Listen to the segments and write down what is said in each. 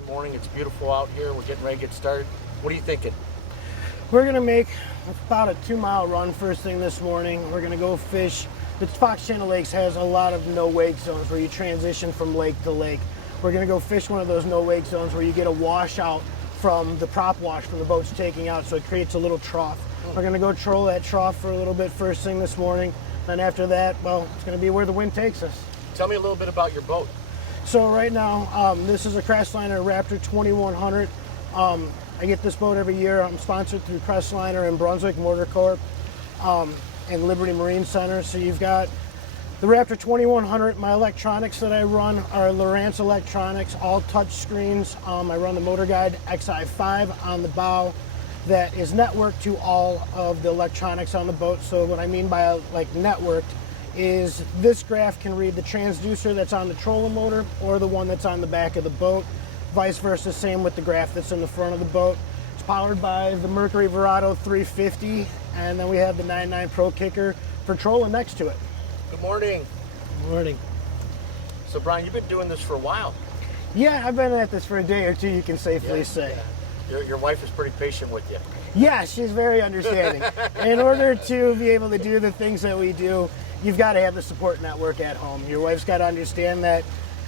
early morning. It's beautiful out here. We're getting ready to get started. What are you thinking? We're gonna make about a 2-mile run first thing this morning. We're gonna go fish. The Fox Channel Lakes has a lot of no-wake zones where you transition from lake to lake. We're gonna go fish one of those no-wake zones where you get a washout from the prop wash from the boat's taking out, so it creates a little trough. We're gonna go troll that trough for a little bit first thing this morning. Then after that, well, it's gonna be where the wind takes us. Tell me a little bit about your boat. So right now, this is a Crestliner Raptor 2100. I get this boat every year. I'm sponsored through Crestliner and Brunswick Motor Corp and Liberty Marine Center. So you've got the Raptor 2100. My electronics that I run are Lowrance Electronics, all touch screens. I run the Motor Guide XI5 on the bow that is networked to all of the electronics on the boat. So what I mean by networked is this graph can read the transducer that's on the trolling motor or the one that's on the back of the boat. Vice versa, same with the graph that's in the front of the boat. It's powered by the Mercury Verado 350, and then we have the 99 Pro Kicker for trolling next to it. Good morning. Good morning. So Brian, you've been doing this for a while. Yeah, I've been at this for a day or two, you can safely say. Yeah. Your wife is pretty patient with you. Yeah, she's very understanding. In order to be able to do the things that we do, you've got to have the support network at home. Your wife's got to understand that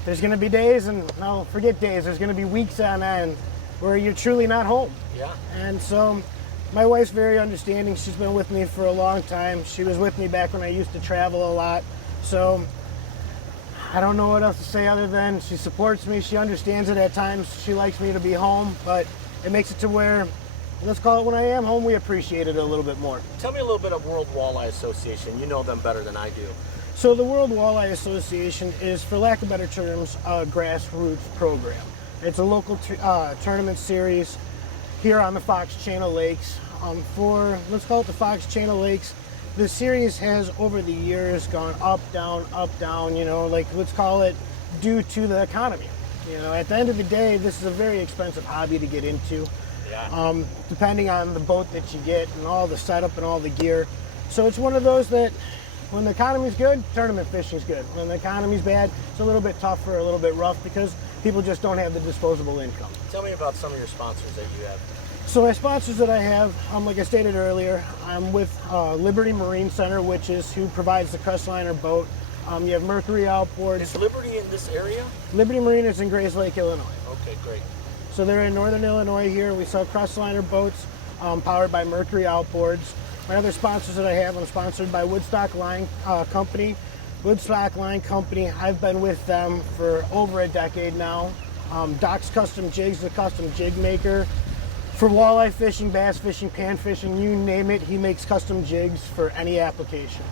there's going to be days, and no, forget days, there's going to be weeks on end where you're truly not home. Yeah. And so my wife's very understanding. She's been with me for a long time. She was with me back when I used to travel a lot. So I don't know what else to say other than she supports me. She understands it at times. She likes me to be home, but it makes it to where, let's call it when I am home, we appreciate it a little bit more. Tell me a little bit of World Walleye Association. You know them better than I do. So the World Walleye Association is, for lack of better terms, a grassroots program. It's a local tournament series here on the Fox Channel Lakes. Let's call it the Fox Channel Lakes, the series has over the years gone up, down, let's call it due to the economy. At the end of the day, this is a very expensive hobby to get into. Yeah. Depending on the boat that you get and all the setup and all the gear. So it's one of those that when the economy's good, tournament fishing's good. When the economy's bad, it's a little bit tougher, a little bit rough because people just don't have the disposable income. Tell me about some of your sponsors that you have. So my sponsors that I have, like I stated earlier, I'm with Liberty Marine Center, which is who provides the Crestliner boat. You have Mercury Outboards. Is Liberty in this area? Liberty Marine is in Grays Lake, Illinois. Okay, great. So they're in northern Illinois here. We sell Crestliner boats powered by Mercury Outboards. My other sponsors that I have, I'm sponsored by Woodstock Line Company. Woodstock Line Company, I've been with them for over a decade now. Doc's Custom Jigs, the custom jig maker. For walleye fishing, bass fishing, pan fishing, you name it, he makes custom jigs for any application.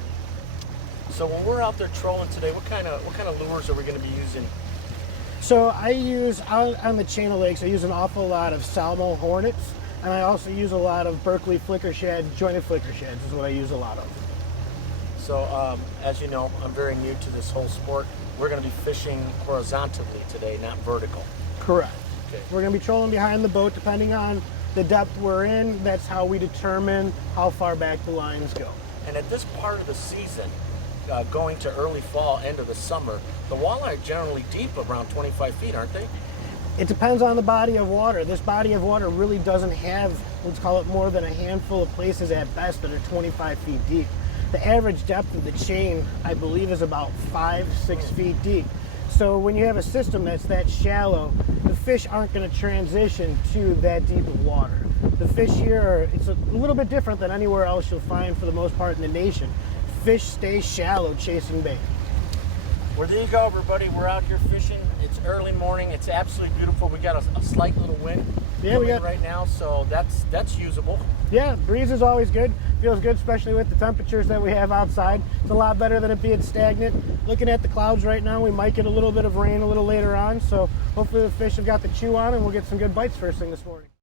So when we're out there trolling today, what kind of lures are we going to be using? So I use, out on the Channel Lakes, I use an awful lot of Salmo Hornets, and I also use a lot of Berkeley flicker shad, jointed flicker shads is what I use a lot of. So as you know, I'm very new to this whole sport. We're going to be fishing horizontally today, not vertical. Correct. Okay. We're going to be trolling behind the boat depending on the depth we're in. That's how we determine how far back the lines go. And at this part of the season, going to early fall, end of the summer, the walleye are generally deep, around 25 feet, aren't they? It depends on the body of water. This body of water really doesn't have, let's call it, more than a handful of places at best that are 25 feet deep. The average depth of the chain, I believe, is about 5-6 feet deep. So when you have a system that's that shallow, the fish aren't going to transition to that deep of water. The fish here, it's a little bit different than anywhere else you'll find for the most part in the nation. Fish stay shallow chasing bait. Well, there you go, everybody. We're out here fishing. It's early morning. It's absolutely beautiful. We got a slight little wind coming right now, so that's usable. Yeah, breeze is always good. Feels good, especially with the temperatures that we have outside. It's a lot better than it being stagnant. Looking at the clouds right now, we might get a little bit of rain a little later on, so hopefully the fish have got the chew on and we'll get some good bites first thing this morning.